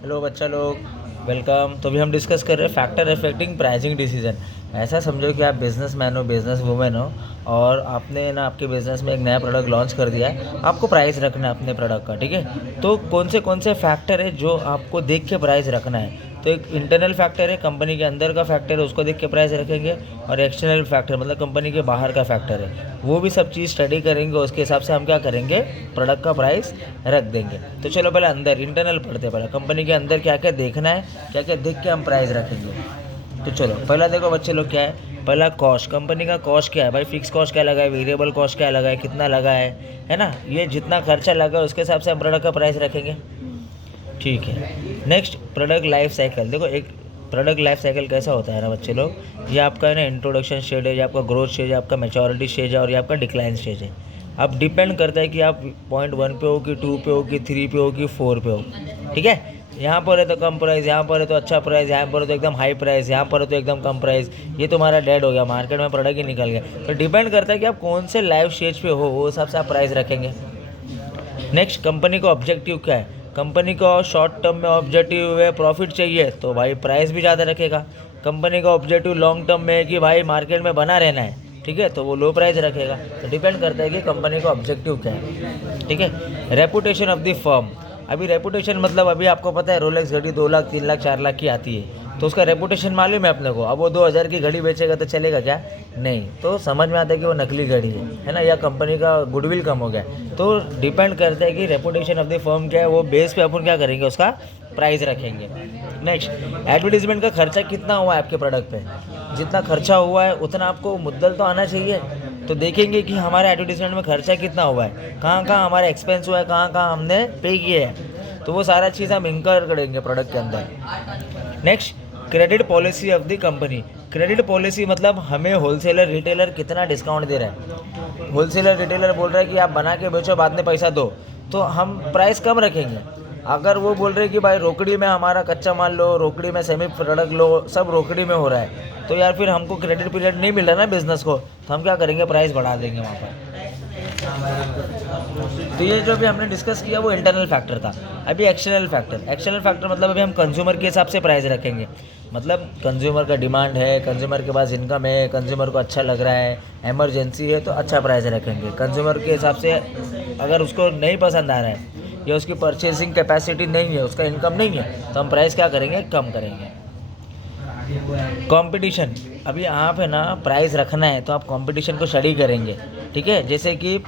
Hello बच्चा लोग, welcome. तो अभी हम डिस्कस कर रहे हैं फैक्टर अफेक्टिंग प्राइसिंग डिसीजन। ऐसा समझो कि आप बिजनेसमैन हो, बिजनेस वूमेन हो, और आपने ना आपके बिजनेस में एक नया प्रोडक्ट लॉन्च कर दिया है। आपको प्राइस रखना है अपने प्रोडक्ट का, ठीक है। तो कौन से फैक्टर है जो आपको देख के प्राइस रखना है? तो एक इंटरनल फैक्टर है, कंपनी के अंदर का फैक्टर है, उसको देख के प्राइस रखेंगे। और एक्सटर्नल फैक्टर मतलब कंपनी के बाहर का फैक्टर है, वो भी सब चीज़ स्टडी करेंगे। उसके हिसाब से हम क्या करेंगे, प्रोडक्ट का प्राइस रख देंगे। तो चलो पहले अंदर इंटरनल पढ़ते हैं। पहले कंपनी के अंदर क्या क्या देखना है, क्या क्या देख के हम प्राइस रखेंगे। तो चलो पहला देखो बच्चे लोग, क्या है पहला कॉस्ट। कंपनी का कॉस्ट क्या है भाई? फिक्स कॉस्ट क्या लगा है, वेरिएबल कॉस्ट क्या लगा है, कितना लगा है ना। ये जितना खर्चा लगा है उसके हिसाब से हम प्रोडक्ट का प्राइस रखेंगे, ठीक है। Next, product life cycle. देखो एक प्रोडक्ट लाइफ साइकिल कैसा होता है ना बच्चे लोग, ये आपका है ना इंट्रोडक्शन स्टेज है, ये आपका ग्रोथ स्टेज है, आपका मैच्योरिटी स्टेज है, और ये आपका डिक्लाइन स्टेज है। अब डिपेंड करता है कि आप पॉइंट 1 पे हो कि 2 पे हो कि 3 पे हो कि 4 पे हो, ठीक है। यहाँ पर है तो कम प्राइस, यहाँ पर है तो अच्छा प्राइस, यहाँ पर है तो एकदम हाई प्राइस, यहाँ पर है तो एकदम कम प्राइस। ये तुम्हारा डेड हो गया, मार्केट में प्रोडक्ट ही निकल गया। तो डिपेंड करता है कि आप कौन से लाइफ स्टेज पे हो, वो हिसाब से आप प्राइस रखेंगे। नेक्स्ट, कंपनी का ऑब्जेक्टिव क्या है? कंपनी का शॉर्ट टर्म में ऑब्जेक्टिव है प्रॉफिट चाहिए, तो भाई प्राइस भी ज़्यादा रखेगा। कंपनी का ऑब्जेक्टिव लॉन्ग टर्म में है कि भाई मार्केट में बना रहना है, ठीक है, तो वो लो प्राइस रखेगा। तो डिपेंड करता है कि कंपनी का ऑब्जेक्टिव क्या है, ठीक है। Reputation of the firm. अभी रेपुटेशन मतलब अभी आपको पता है रोलेक्स घड़ी 2 लाख 3 लाख 4 लाख की आती है, तो उसका रेपुटेशन मालूम है अपने को। अब वो 2000 की घड़ी बेचेगा तो चलेगा क्या? नहीं। तो समझ में आता है कि वो नकली घड़ी है ना, या कंपनी का गुडविल कम हो गया। तो डिपेंड करता है कि रेपुटेशन ऑफ द फर्म क्या है, वो बेस पे अपन क्या करेंगे, उसका प्राइस रखेंगे। नेक्स्ट, एडवर्टीजमेंट का खर्चा कितना हुआ है आपके प्रोडक्ट पे। जितना खर्चा हुआ है उतना आपको मुद्दल तो आना चाहिए। तो देखेंगे कि हमारे एडवर्टीजमेंट में खर्चा कितना हुआ है, कहाँ कहाँ हमारा एक्सपेंस हुआ है, कहाँ कहाँ हमने पे किए हैं। तो वो सारा चीज़ हम इंकर करेंगे प्रोडक्ट के अंदर। Next, credit policy of the company. Credit policy मतलब हमें होलसेलर रिटेलर कितना डिस्काउंट दे रहा है। होलसेलर रिटेलर बोल रहा है कि आप बना के बेचो, बाद में पैसा दो, तो हम प्राइस कम रखेंगे। अगर वो बोल रहे हैं कि भाई रोकड़ी में हमारा कच्चा माल लो, रोकड़ी में सेमी प्रोडक्ट लो, सब रोकड़ी में हो रहा है, तो यार फिर हमको क्रेडिट पीरियड नहीं मिल रहा ना बिजनेस को, तो हम क्या करेंगे, प्राइस बढ़ा देंगे वहाँ पर। तो ये जो भी हमने डिस्कस किया वो इंटरनल फैक्टर था। अभी एक्सटर्नल फैक्टर। एक्सटर्नल फैक्टर मतलब अभी हम कंज्यूमर के हिसाब से प्राइस रखेंगे। मतलब कंज्यूमर का डिमांड है, कंज्यूमर के पास इनकम है, कंज्यूमर को अच्छा लग रहा है, इमरजेंसी है, तो अच्छा प्राइस रखेंगे। कंज्यूमर के हिसाब से अगर उसको नहीं पसंद आ रहा है, या उसकी परचेसिंग कैपेसिटी नहीं है, उसका इनकम नहीं है, तो हम प्राइस क्या करेंगे, कम करेंगे। कंपटीशन। अभी आप है ना प्राइस रखना है तो आप कंपटीशन को स्टडी करेंगे, ठीक है। जैसे कि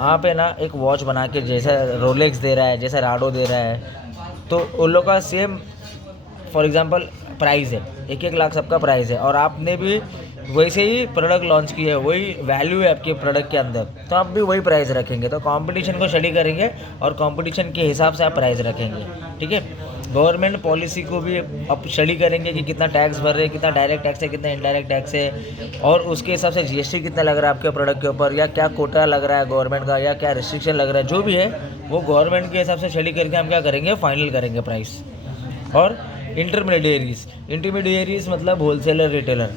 आप है ना एक वॉच बना के, जैसा रोलेक्स दे रहा है, जैसा राडो दे रहा है, तो उन लोग का सेम फॉर एग्जांपल प्राइस है, 1-1 लाख सबका प्राइस है, और आपने भी वैसे ही प्रोडक्ट लॉन्च किया है, वही वैल्यू है आपके प्रोडक्ट के अंदर, तो आप भी वही प्राइस रखेंगे। तो कंपटीशन को स्टडी करेंगे और कंपटीशन के हिसाब से आप प्राइस रखेंगे, ठीक है। गवर्नमेंट पॉलिसी को भी अब स्टडी करेंगे कि कितना टैक्स भर रहे हैं, कितना डायरेक्ट टैक्स है, कितना इनडायरेक्ट टैक्स है, और उसके हिसाब से जीएसटी कितना लग रहा है आपके प्रोडक्ट के ऊपर, या क्या कोटा लग रहा है गवर्नमेंट का, या क्या रिस्ट्रिक्शन लग रहा है, जो भी है वो गवर्नमेंट के हिसाब से स्टडी करके हम क्या करेंगे, फाइनल करेंगे प्राइस। और इंटरमीडिएरीज मतलब होलसेलर रिटेलर।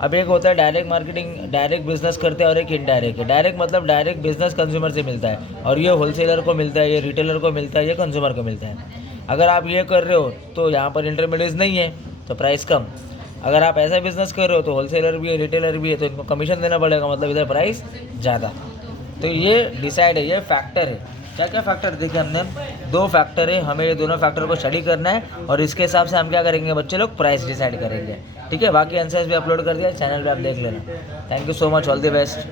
अब एक होता है डायरेक्ट मार्केटिंग, डायरेक्ट बिजनेस करते हैं, और एक इनडायरेक्ट है। डायरेक्ट मतलब डायरेक्ट बिजनेस कंज्यूमर से मिलता है, और ये होलसेलर को मिलता है, ये रिटेलर को मिलता है, ये कंज्यूमर को मिलता है। अगर आप ये कर रहे हो तो यहाँ पर इंटरमीडिएट नहीं है, तो प्राइस कम। अगर आप ऐसा बिजनेस कर रहे हो तो होलसेलर भी है, रिटेलर भी है, तो इनको कमीशन देना पड़ेगा, मतलब इधर प्राइस ज़्यादा। तो ये डिसाइड है, ये फैक्टर है। क्या क्या फैक्टर देखे हमने, 2 फैक्टर है, हमें ये दोनों फैक्टर को स्टडी करना है, और इसके हिसाब से हम क्या करेंगे बच्चे लोग, प्राइस डिसाइड करेंगे, ठीक है। बाकी आंसर्स भी अपलोड कर दिया चैनल पे, आप देख लेना। Thank you so much, all the best.